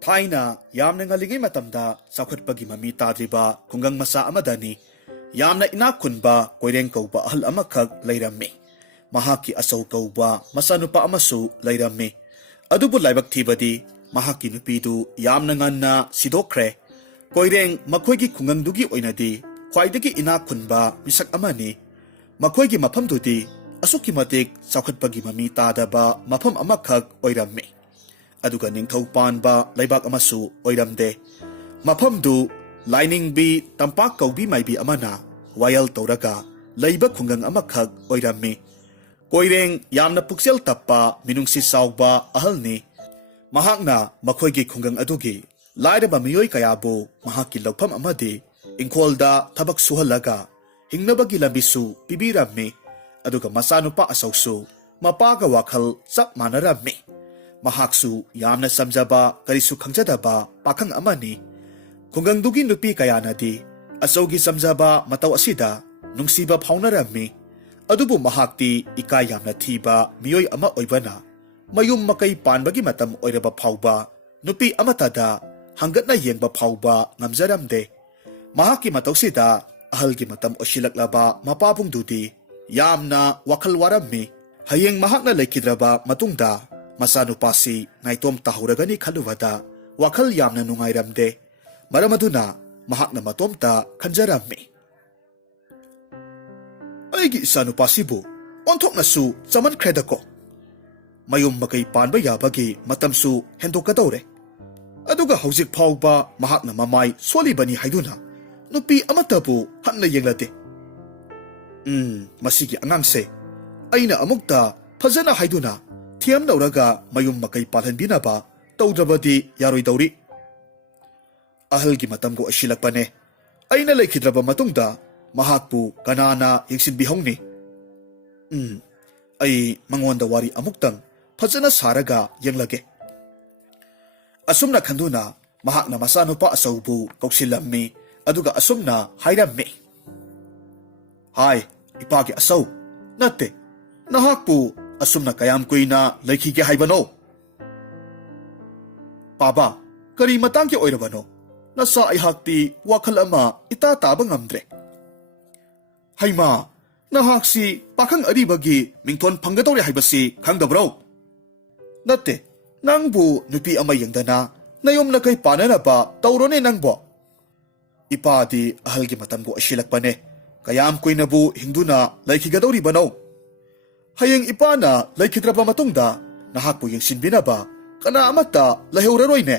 Thaina yamna ngalingai matamda chaukhatpagi mami tadriba khungang masa amadani yamna inak khunba koireng kauba ahal amakhak leirammi mahaki asau kauba masanupa amasu leirammi adubu laibak thibadi mahaki nupidu yamna nganna sidokre koireng makhoigi khungangdugi oinadi khwaidagi inak khunba misak amani makhoigi maphamdudi asuki matik chaukhatpagi mami tadaba mafam amakhak oirammi aduga ningthau panba laibak amasu oiramde mafamdu lainingbi tampak kaubi maibi amana wayal tauraga laiba khungang amakhak oirammi koireng yamna puksel tappa minungsi sauba ahalni mahakna makhoigi khungang adugi lairaba miyoi kayabu mahaki laufam amadi ingkholda thabak suhalaga hingnabagi lambisu pibirammi aduga masanupa asausu mapaga wakhal chap manarammi mahaksu yamna samjaba karisu khangjadaba pakhang amani khungangdugi nupi kayanadi asaugi samjaba matau asida nungsiba phaunarami adubu mahakti ikai yamna thiba miyoi ama oibana mayum makai panbagi matam oiraba phauba nupi amatada hangatna yengba phauba ngamjaramde mahaki matausida ahalgi matam oshilaklaba mapabungdudi yamna wakhal warammi hayeng mahakna leikidraba matungda masanupasi ngaitom tahuragani khalubada wakhal yamna nungairamde maramaduna mahakna matomta khanjarammi aigi isanupasibu onthoknasu chaman khredako mayum makai panba yabagi matamsu hendokadore aduga hojik phauba mahakna mamai solibani haiduna nupi amatabu hanna yenglade masigi angangse aina amukta phajana haiduna thiam nauraga mayum makai palhanbinaba tawdrabadi yaroi dawri ahalgi matamgo ashilakpane aina laikhidraba matungda mahakpu kanana yengsinbihongni ai mangonda wari amuktang phajana saraga yenglage asumna khanduna mahakna masanupa asaubu koksillammi aduga asumna hairammi hai ipagi asau natte nahakpu asumna kayam kuina laikhige haibano baba kari matangki oirabano nasa aihakti wakhal ama ita taba ngamdre haima nahaksi pakhang aribagi mingthon phanggadore haibasi khangdabro natte nangbu nupi ama yengdana nayomna kai pananaba tawrone nangbo ipadi ahalgi matamgo ashilakpane kayam kuinabu hingduna laikhigadori bano hayeng ipana laikhidraba matungda nahakpu yengsinbinaba kana amata laheuraroine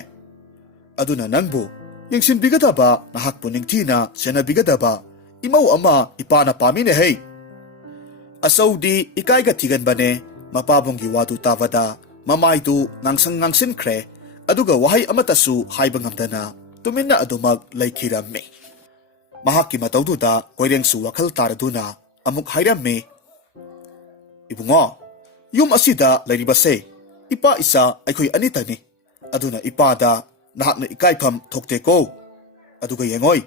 aduna nangbu yengsinbigadaba nahakpu ningthina senabigadaba imau ama ipana pamine hey asaudi ikaiga thiganbane mapabunggi wadu tavada mamaidu ngangsang ngangsinkhre aduga wahai amatasu haiba ngamdana tuminna adumak laikhirammi mahakki mataududa koirengsu wakhal taraduna amuk hairammi ibungo yum asida lairibase ipa isa aikhoi anitani aduna ipada nahakna ikaifam thokteko aduga yengoi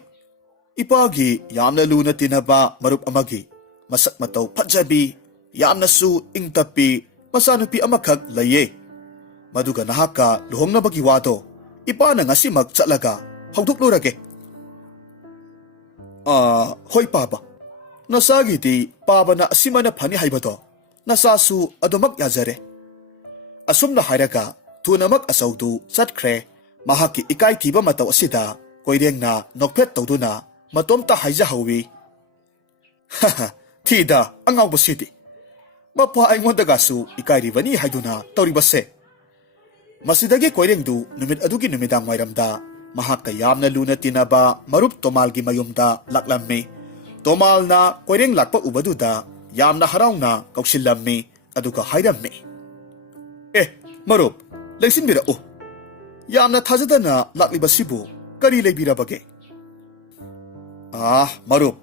ipagi yamna luna tinaba marup amagi masak matau phajabi yamna su ingtapi masanupi amakhak laye maduga nahaka luhongnabagi wado ipana ngasimak chatlaga hauduklurage hoi paba nasagidi pabana asimana phani haibado nasasu adumak yazare asumna hairaga tunamak asaudu chatkhre mahaki ikai thiba matau asida koirengna nokphet tawduna matomta haija hawi haha thida angawbasidi mapa aingondaga su ikai ribani haiduna tawribase masidagi koirengdu numit adugi numidang wairamda mahakka yamna luna tinaba marup tomalgi mayumda laklammi tomalna koireng lakpa ubaduda yamna harauna kauksillammi aduga hairammi marup lengsinbira'u yamna thajadana laklibasibu kari leibirabage marup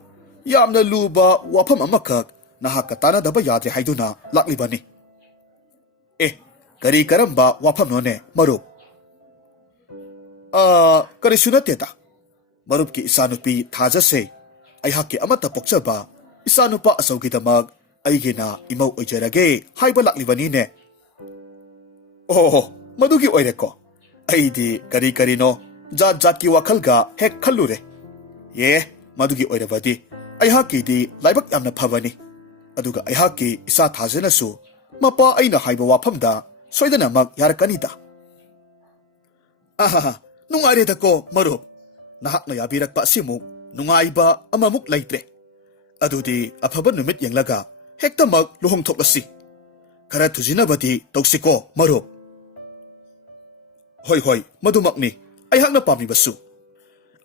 yamna luba wafam amakak nahakka tanadaba yadre haiduna laklibani kari karamba wafam none marup kari sunateta marup ki isanupi thajase aihakki amata pokchaba isanupa asaugidamak aigina imau oijarage haiba laklibani ne madugi oireko ꯑꯩꯗꯤ ꯀꯔꯤꯅꯣ ꯖꯥꯠ ꯖꯥꯠꯀꯤ ꯋꯥꯈꯜꯒ ꯍꯦꯛ ꯈꯜꯂꯨꯔꯦ꯫ ꯃꯗꯨꯒꯤ ꯑꯣꯏꯔꯕꯗꯤ ꯑꯩꯍꯥꯛꯀꯤꯗꯤ ꯂꯥꯏꯕꯛ ꯌꯥꯝꯅ ꯐꯕꯅꯤ꯫ ꯑꯗꯨꯒ ꯑꯩꯍꯥꯛꯀꯤ ꯏꯆꯥ ꯊꯥꯖꯅꯁꯨ ꯃꯄꯥ ꯑꯩꯅ ꯍꯥꯏꯕ ꯋꯥꯐꯝꯗ ꯁꯣꯏꯗꯅꯃꯛ ꯌꯥꯔꯛꯀꯅꯤꯗ꯫ ꯅꯨꯡꯉꯥꯏꯔꯦꯗꯀꯣ ꯃꯔꯨꯞ, ꯅꯍꯥꯛꯅ ꯌꯥꯕꯤꯔꯛꯄ ꯑꯁꯤꯃꯨꯛ ꯅꯨꯡꯉꯥꯏꯕ ꯑꯃꯃꯨꯛ ꯂꯩꯇ꯭ꯔꯦ꯫ ꯑꯗꯨꯗꯤ ꯑꯐꯕ ꯅꯨꯃꯤꯠ ꯌꯦꯡꯂꯒ ꯍꯦꯛꯇꯃꯛ ꯂꯨꯍꯣꯡꯊꯣꯛꯂꯁꯤ꯫ ꯈꯔ ꯊꯨꯖꯤꯟꯅꯕꯗꯤ ꯇꯧꯁꯤꯀꯣ ꯃꯔꯨꯞ꯫ ꯍꯣꯏ ꯃꯗꯨꯃꯛꯅꯤ ꯑꯩꯍꯥꯛꯅ ꯄꯥꯝꯃꯤꯕꯁꯨ꯫